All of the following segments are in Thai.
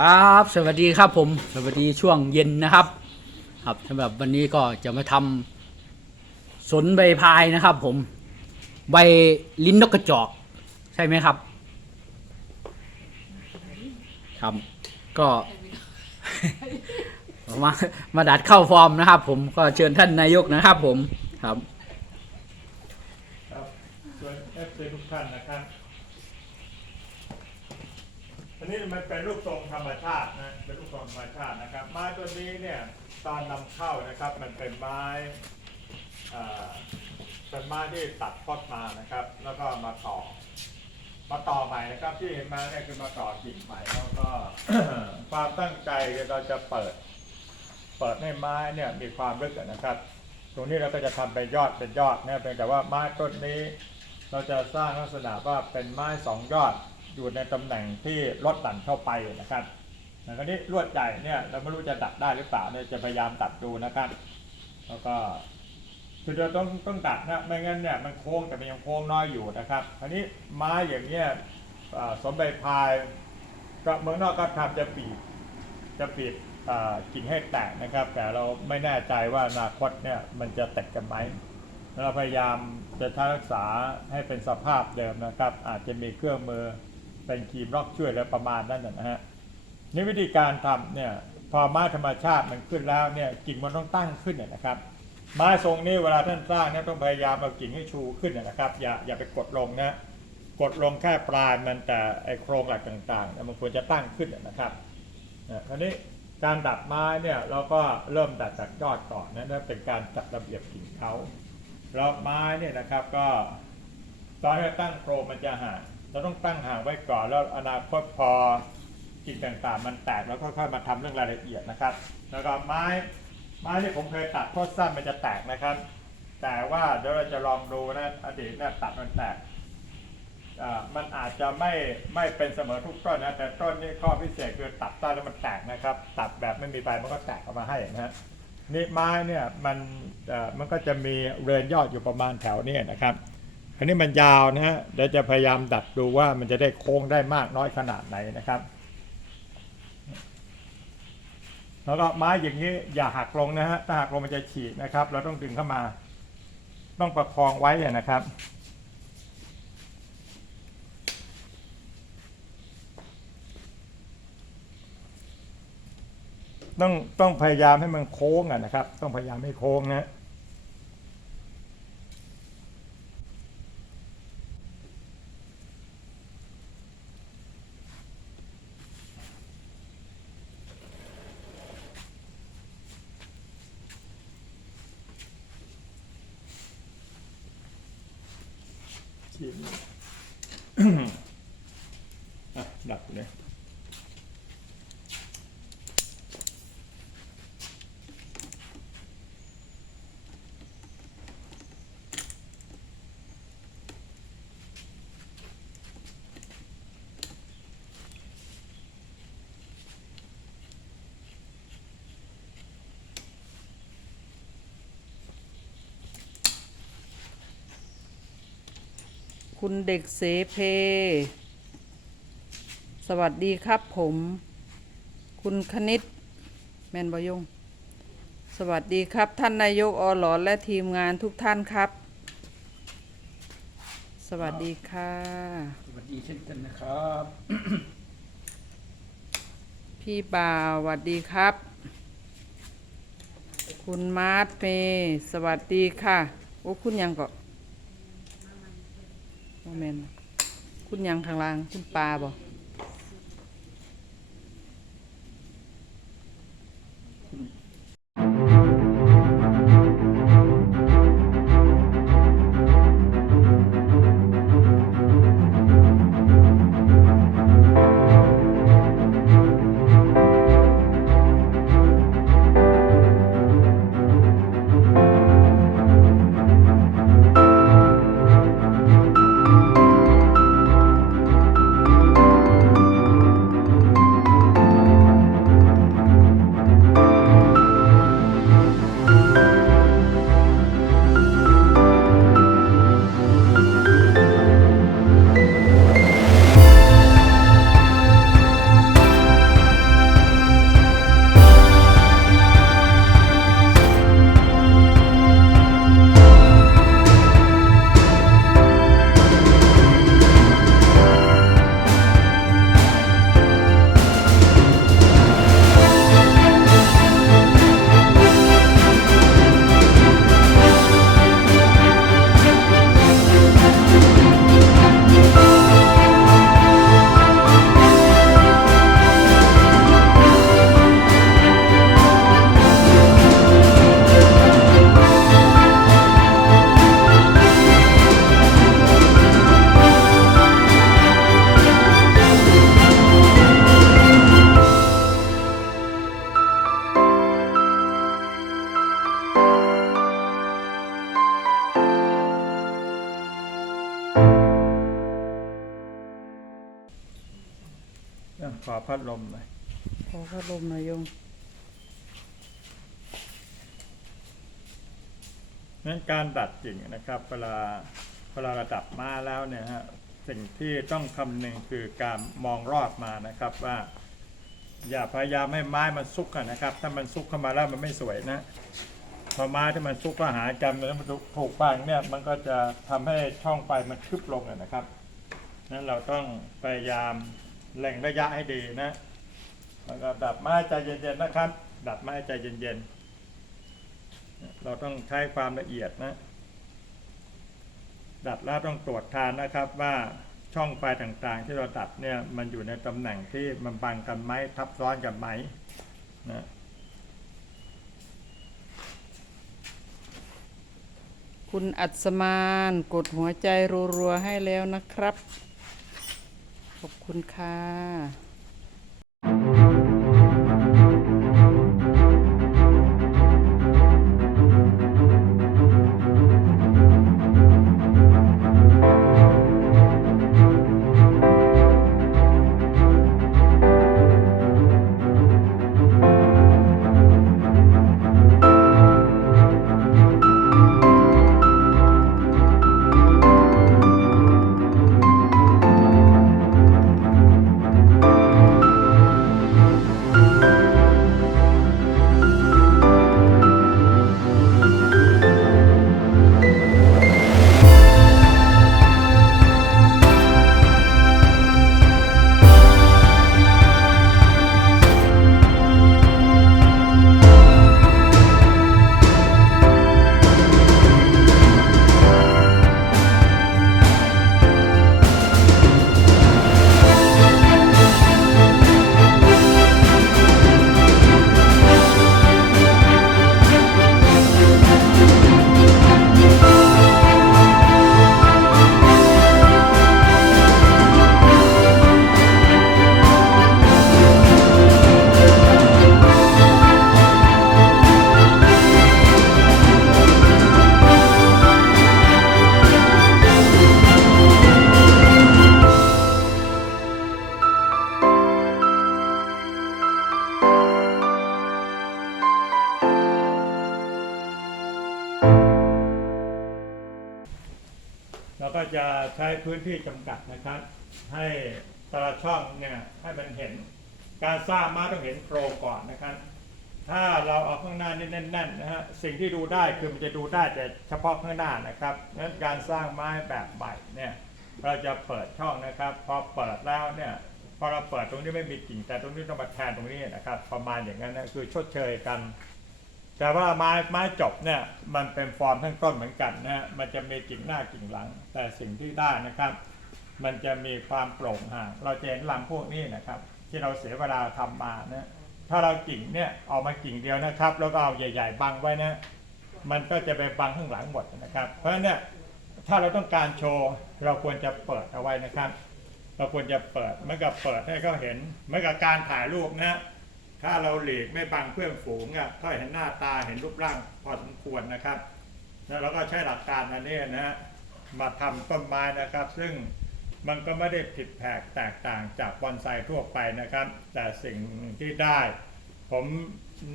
ครับ สวัสดีครับผม สวัสดีช่วงเย็นนะครับ ครับสำหรับวันนี้ก็จะมาทำสนใบพายนะครับผม ใบลิ้นนกกระจอก ใช่ไหมครับ ครับ ก็ มา มาดัดเข้าฟอร์มนะครับ ผม ก็เชิญท่านนายกนะครับ ผม ครับ ครับส่วนเอฟซีทุกท่านนะครับ อันนี้มันเป็นรูปทรงธรรมชาตินะเป็นรูปทรงธรรมชาตินะครับไม้ตัวนี้เนี่ยตอนนำเข้านะครับมันเป็นไม้เอ่อเป็นไม้ที่ตัดทอดมานะครับ แล้วก็มาต่อมาต่อใหม่นะครับที่เห็นมาเนี่ยคือมาต่อกิ่งใหม่แล้วก็ความตั้งใจเราจะเปิด เปิดให้ไม้เนี่ยมีความลึกนะครับ ตรงนี้เราก็จะทำเป็นยอดเป็นยอดเนี่ยเป็นแต่ว่าไม้ต้นนี้ เราจะสร้างลักษณะว่าเป็นไม้สองยอด อยู่ในตำแหน่งที่ลดหลั่นเข้าไปนะครับแล้วนี้ลวดใหญ่เนี่ยเราไม่รู้จะดัดได้หรือเปล่าเนี่ยจะพยายามตัดดูนะครับ แล้วก็คือเราต้องต้องตัดนะไม่งั้นเนี่ยมันโค้งแต่มันยังโค้งน้อยอยู่นะครับอันนี้ไม้อย่างเนี้ยสมใบพายก็เมืองนอกก็ทำจะปีบจะปีบกิ่งให้แตกนะครับ แต่เราไม่แน่ใจว่าอนาคตเนี่ยมันจะแตกกันไหมเราพยายามจะทารักษาให้เป็นสภาพเดิมนะครับ อาจจะมีเครื่องมือ เป็นครีมล็อกช่วยแล้วประมาณนั้นนะนะฮะนี่วิธีการทำเนี่ยพอไม้ธรรมชาติมันขึ้นแล้วเนี่ยกิ่งมันต้องตั้งขึ้นเนี่ยนะครับไม้ทรงนี้เวลาท่านสร้างเนี่ยต้องพยายามเอากิ่งให้ชูขึ้นเนี่ยนะครับ อย่าอย่าไปกดลงนะกดลงแค่ปลายมันแต่ไอโครงหลักต่างๆเนี่ยมันควรจะตั้งขึ้นนะครับนะคราวนี้การดัดไม้เนี่ยเราก็เริ่มดัดจากยอดก่อนนะนั่นเป็นการจัดระเบียบกิ่งเขาแล้วไม้เนี่ยนะครับก็ตอนที่ตั้งโครงมันจะห่าง เราต้องตั้งห่างไว้ก่อนแล้วอนาคตพอกิ่งต่างๆ มันแตกแล้วค่อยๆมาทำเรื่องรายละเอียดนะครับ แล้วก็ไม้ไม้ที่ผมเคยตัดทอดสั้นมันจะแตกนะครับ แต่ว่าเดี๋ยวเราจะลองดูนะอดีตเนี่ยตัดมันแตกมันอาจจะไม่ไม่เป็นเสมอทุกต้นนะแต่ต้นนี้ข้อพิเศษคือตัดต้นแล้วมันแตกนะครับ ตัดแบบไม่มีใบมันก็แตกออกมาให้นะฮะนี่ไม้เนี่ยมันมันก็จะมีเรือนยอดอยู่ประมาณแถวเนี้นะครับ อันนี้มันยาวนะฮะเดี๋ยวจะพยายามดัดดูว่ามันจะได้โค้งได้มากน้อยขนาดไหนนะครับ แล้วก็ไม้อย่างนี้อย่าหักลงนะฮะถ้าหักลงมันจะฉีกนะครับ เราต้องดึงเข้ามา ต้องประคองไว้นะครับต้องต้องพยายามให้มันโค้งอะนะครับ ต้องพยายามให้โค้งนะ ชิม คุณเด็กเสเพ สวัสดีครับผม คุณคณิตแมนบอยง สวัสดีครับท่านนายกอหลอนและทีมงานทุกท่านครับ สวัสดีค่ะ สวัสดีเช่นกันนะครับ พี่บ่าวสวัสดีครับ คุณมาร์ทเมย์สวัสดีค่ะ โอ้คุณยังก็โม แมนคุณยังทางล่างคุณปลาบอ นั้นการดัดกิ่งนะครับเวลาเวลาระดับมาแล้วเนี่ยฮะสิ่งที่ต้องคำนึงคือการมองรอบมานะครับว่า อย่าพยายามให้ไม้มันซุกนะครับ ถ้ามันซุกเข้ามาแล้วมันไม่สวยนะพอไม้ที่มันซุกก็หากันแล้วมันถูกบางเนี่ยมันก็จะทำให้ช่องไฟมันคึบลงนะครับนั้นเราต้องพยายามแหล่งระยะให้ดีนะแล้วก็ดับไม้ใจเย็นๆนะครับ ดับไม้ใจเย็นๆ เราต้องใช้ความละเอียดนะดัดแล้วต้องตรวจทานนะครับว่าช่องไฟต่างๆ ที่เราดัดเนี่ยมันอยู่ในตำแหน่งที่มันบังกันไหมทับซ้อนกันไหมนะคุณอัศมานกดหัวใจรัวๆให้แล้วนะครับ ขอบคุณค่ะ เราก็จะใช้พื้นที่จำกัดนะครับ ให้แต่ละช่องเนี่ยให้มันเห็นการสร้างมาต้องเห็นโครงก่อนนะครับ ถ้าเราเอาข้างหน้านี่แน่นๆนะฮะสิ่งที่ดูได้คือมันจะดูได้แต่เฉพาะข้างหน้านะครับงั้นการสร้างไม้แบบใหม่เนี่ยเราจะเปิดช่องนะครับ พอเปิดแล้วเนี่ยพอเราเปิดตรงนี้ไม่มีกิ่งแต่ตรงนี้ต้องมาแทนตรงนี้นะครับ ประมาณอย่างนั้นนะคือชดเชยกัน แต่ว่าไม้ไม้จบเนี่ยมันเป็นฟอร์มทั้งต้นเหมือนกันนะฮะมันจะมีกิ่งหน้ากิ่งหลัง แต่สิ่งที่ได้นะครับ มันจะมีความโปร่งห่างเราจะเห็นลำพวกนี้นะครับ ที่เราเสียเวลาทำมานะถ้าเรากิ่งเนี่ยออกมากิ่งเดียวนะครับ แล้วก็เอาใหญ่ ๆ บังไว้นะมันก็จะไปบังข้างหลังหมดนะครับ เพราะฉะนั้นเนี่ยถ้าเราต้องการโชว์เราควรจะเปิดเอาไว้นะครับ เราควรจะเปิดเมื่อกับเปิดให้เขาเห็นเมื่อกับการถ่ายรูปนะ ถ้าเราหลีกไม่บังเพื่อนฝูงอะก็เห็นหน้าตาเห็นรูปร่างพอสมควรนะครับ แล้วเราก็ใช้หลักการอันนี้นะฮะมาทำต้นไม้นะครับ ซึ่งมันก็ไม่ได้ผิดแผกแตกต่างจากบอนไซทั่วไปนะครับ แต่สิ่งที่ได้ ผม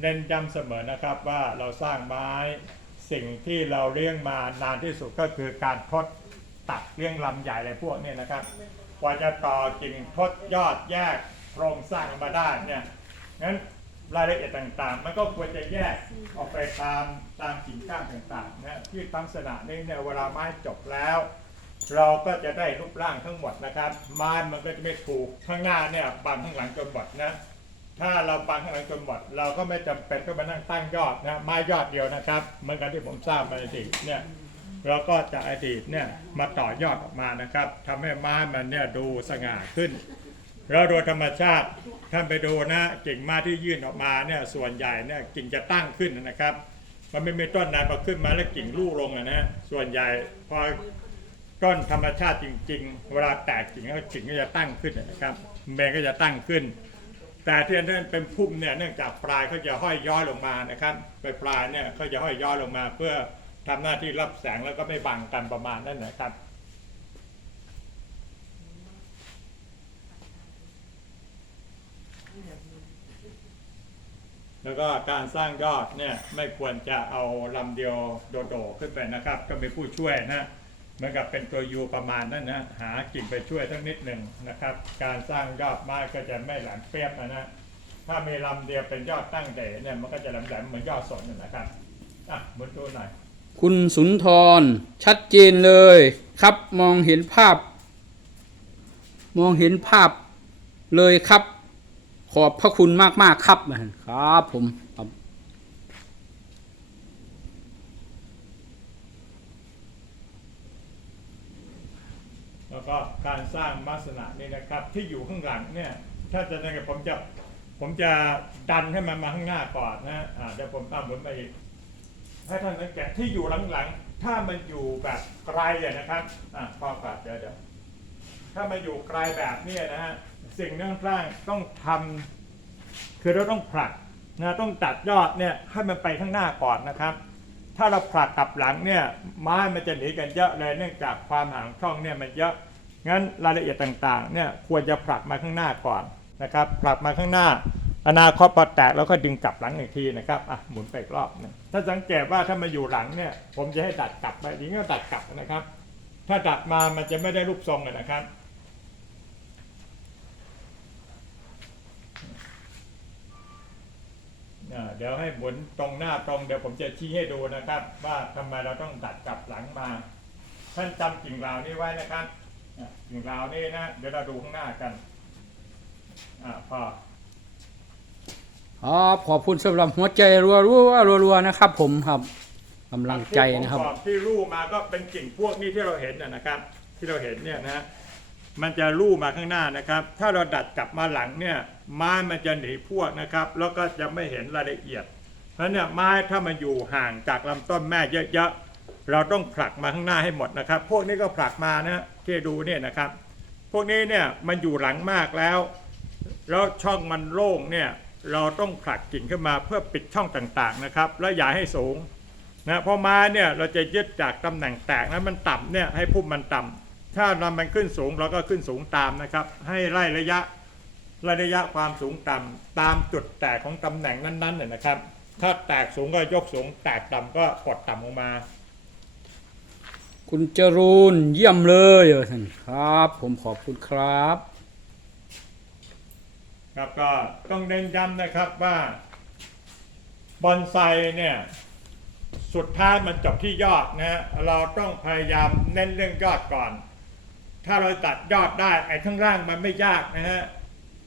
เน้นย้ำเสมอนะครับว่าเราสร้างไม้สิ่งที่เราเลี้ยงมานานที่สุดก็คือการทดตัดเลี้ยงลำใหญ่อะไรพวกนี้นะครับ กว่าจะต่อกิ่งทดยอดแยกโครงสร้างมาได้เนี่ย งั้นรายละเอียดต่างๆ มันก็ควรจะแยกออกไปตามตามกิ่งก้านต่างๆนะที่ลักษณะนี้เนี่ยเวลาไม้จบแล้ว เราก็จะได้รูปร่างทั้งหมดนะครับไม้มันก็จะไม่ถูกข้างหน้าเนี่ยบังข้างหลังจนหมดนะถ้าเราบังข้างหลังจนหมดเราก็ไม่จำเป็นต้องมานั่งตั้งยอดนะไม้ยอดเดียวนะครับเหมือนกันที่ผมทราบมาในอดีตเนี่ยเราก็จากอดีตเนี่ยมาต่อยอดออกมานะครับทำให้ไม้มันเนี่ยดูสง่าขึ้น แล้วโดยธรรมชาติท่านไปดูนะกิ่งไม้ที่ยื่นออกมาเนี่ยส่วนใหญ่เนี่ยกิ่งจะตั้งขึ้นนะครับ มันไม่มีต้นไหนพอขึ้นมาแล้วกิ่งลู่ลงนะฮะส่วนใหญ่พอต้นธรรมชาติจริง ๆ เวลาแตกกิ่งแล้วกิ่งก็จะตั้งขึ้นนะครับเมนก็จะตั้งขึ้น แต่ที่นั่นเป็นพุ่มเนี่ยเนื่องจากปลายเขาจะห้อยย้อยลงมานะครับปลายปลายเนี่ยเขาจะห้อยย้อยลงมา เพื่อทำหน้าที่รับแสงแล้วก็ไม่บังกันประมาณนั้นนะครับ แล้วก็การสร้างยอดเนี่ยไม่ควรจะเอาลำเดียวโดดๆขึ้นไปนะครับ ก็มีผู้ช่วยนะเหมือนกับเป็นตัวยูประมาณนั้นนะหากิ่งไปช่วยสักนิดหนึ่งนะครับ การสร้างยอดไม้ก็จะไม่แหลมเปียบนะถ้ามีลำเดียวเป็นยอดตั้งเดเนี่ยมันก็จะแหลมๆเหมือนยอดสนนั่นนะครับอะหมุนตัวหน่อยคุณสุนทรชัดเจนเลยครับมองเห็นภาพ มองเห็นภาพเลยครับ ขอบพระคุณมากมากครับครับผมครับแล้วก็การสร้างลักษณะนี้นะครับ ที่อยู่ข้างหลังเนี่ยถ้าจะยังไงผมจะผมจะดันให้มันมาข้างหน้าก่อนนะอ่าเดี๋ยวผมตามหมุนไปอีกให้ท่านสังเกตที่อยู่หลังๆ ถ้ามันอยู่แบบไกลอะนะครับอ่าพอก่อนเดี๋ยวเดี๋ยว ถ้ามันอยู่ไกลแบบนี้นะฮะสิ่งเรื่องสร้างต้องทำคือเราต้องผลักนะต้องตัดยอดเนี่ยให้มันไปข้างหน้าก่อนนะครับ ถ้าเราผลักกลับหลังเนี่ยไม้มันจะหนีกันเยอะเลยเนื่องจากความห่างช่องเนี่ยมันเยอะงั้นรายละเอียดต่างๆเนี่ยควรจะผลักมาข้างหน้าก่อนนะครับผลักมาข้างหน้า อนาคตพอแตกแล้วก็ดึงกลับหลังอีกทีนะครับอะหมุนไปอีกรอบนึงถ้าสังเกตว่าถ้ามาอยู่หลังเนี่ยผมจะให้ดัดกลับไปดีก็ดัดกลับนะครับ ถ้าดัดมามันจะไม่ได้รูปทรงเลยนะครับ อ่า เดี๋ยวให้หมุนตรงหน้าตรงเดี๋ยวผมจะชี้ให้ดูนะครับ ว่าทำไมเราต้องดัดกลับหลังมา ท่านจำกิ่งราวนี้ไว้นะครับอะกิ่งราวนี้นะเดี๋ยวเราดูข้างหน้ากันอ่าพอครับขอบคุณสำหรับหัวใจรัวรัวรัวรัวๆนะครับ ผมครับกำลังใจนะครับที่ผมอกที่ลู่มาก็เป็นกิ่งพวกนี้ที่เราเห็นนะนะครับ ที่เราเห็นเนี่ยนะฮะมันจะลู่มาข้างหน้านะครับ ถ้าเราดัดกลับมาหลังเนี่ย ไม้มันจะหนีพวกนะครับ แล้วก็จะไม่เห็นรายละเอียดเพราะเนี่ยไม้ถ้ามันอยู่ห่างจากลำต้นแม่เยอะๆเราต้องผลักมาข้างหน้าให้หมดนะครับ พวกนี้ก็ผลักมานะที่ดูเนี่ยนะครับ พวกนี้เนี่ยมันอยู่หลังมากแล้ว แล้วช่องมันโล่งเนี่ยเราต้องผลักกิ่งขึ้นมาเพื่อปิดช่องต่างๆนะครับ แล้วอย่าให้สูงนะเพราะม้เนี่ยเราจะยึดจากตำแหน่งแตกนะมันต่ำเนี่ยให้พุ่มมันต่ำถ้าเรามันขึ้นสูงเราก็ขึ้นสูงตามนะครับ ให้ไล่ระยะ ระยะความสูงต่ำตามจุดแตกของตำแหน่งนั้นๆเนี่ยนะครับ ถ้าแตกสูงก็ยกสูง แตกต่ำก็กดต่ำลงมา คุณจรูนเยี่ยมเลยเออท่านครับ ผมขอบคุณครับ ครับก็ต้องเน้นย้ำนะครับว่าบอนไซเนี่ยสุดท้ายมันจบที่ยอดนะฮะเราต้องพยายามเน้นเรื่องยอดก่อน ถ้าเราตัดยอดได้ไอ้ข้างล่างมันไม่ยากนะฮะ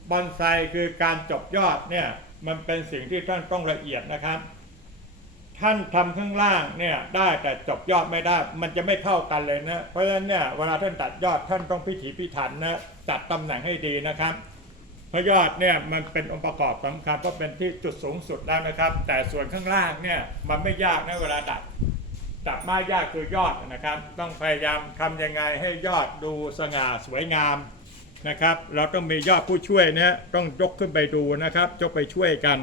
บอนไซคือการจบยอดเนี่ยมันเป็นสิ่งที่ท่านต้องละเอียดนะครับ ท่านทำข้างล่างเนี่ยได้แต่จบยอดไม่ได้ มันจะไม่เท่ากันเลยนะเพราะฉะนั้นเนี่ยเวลาท่านตัดยอดท่านต้องพิถีพิถันนะจัดตำแหน่งให้ดีนะครับเพราะยอดเนี่ยมันเป็นองค์ประกอบสำคัญเพราะเป็นที่จุดสูงสุดแล้วนะครับ แต่ส่วนข้างล่างเนี่ยมันไม่ยากนะเวลาดัดดัดมากยากคือยอดนะครับ ต้องพยายามทำยังไงให้ยอดดูสง่าสวยงาม นะครับ เราต้องมียอดผู้ช่วยนะต้องยกขึ้นไปดูนะครับยกไปช่วยกัน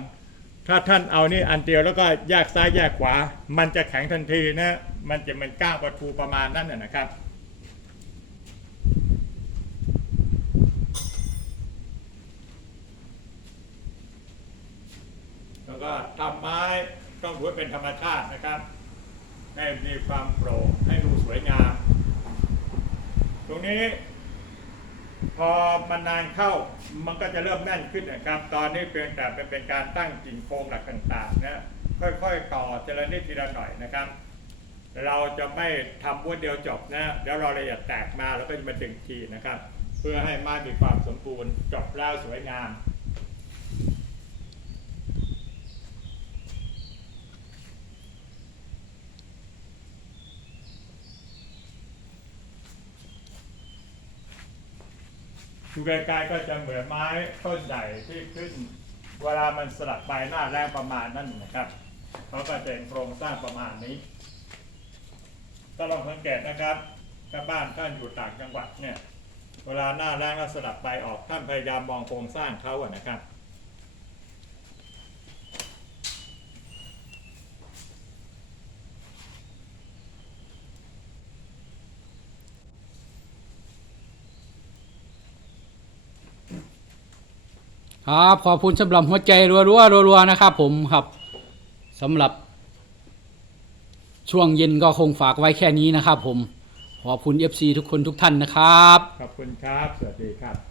ถ้าท่านเอานี่อันเดียวแล้วก็แยกซ้ายแยกขวา มันจะแข็งทันทีนะมันจะเป็นก้างประทูประมาณนั้นนะนะครับแล้วก็ทำไม้ต้องดูให้เป็นธรรมชาตินะครับ ให้มีความโปร่งให้ดูสวยงาม ตรงนี้ พอมันนานเข้ามันก็จะเริ่มแน่นขึ้นนะครับ ตอนนี้เพียงแต่เป็นการตั้งกิ่งโครงหลักต่างๆนะค่อยๆต่อทีละนิดทีละหน่อยนะครับ เราจะไม่ทำม้วนเดียวจบนะเดี๋ยวเราละเอียดแตกมาแล้วก็จะมาถึงทีนะครับ เพื่อให้ไม้มีความสมบูรณ์จบแล้วสวยงาม ดูไกลๆก็จะเหมือนไม้ต้นใหญ่ที่ขึ้น เวลามันสลัดใบหน้าแรงประมาณนั้นนะครับเขาก็จะเป็นโครงสร้างประมาณนี้ ก็ลองสังเกตนะครับถ้าบ้านท่านอยู่ต่างจังหวัดเนี่ย เวลาหน้าแรงก็สลัดใบออกท่านพยายามมองโครงสร้างเขาอะนะครับ ครับขอบคุณสำหรับหัวใจรัวๆรัวๆนะครับผมครับสำหรับช่วงเย็นก็คงฝากไว้แค่นี้นะครับผม ขอบคุณ FC ทุกคนทุกท่านนะครับ ขอบคุณครับ สวัสดีครับ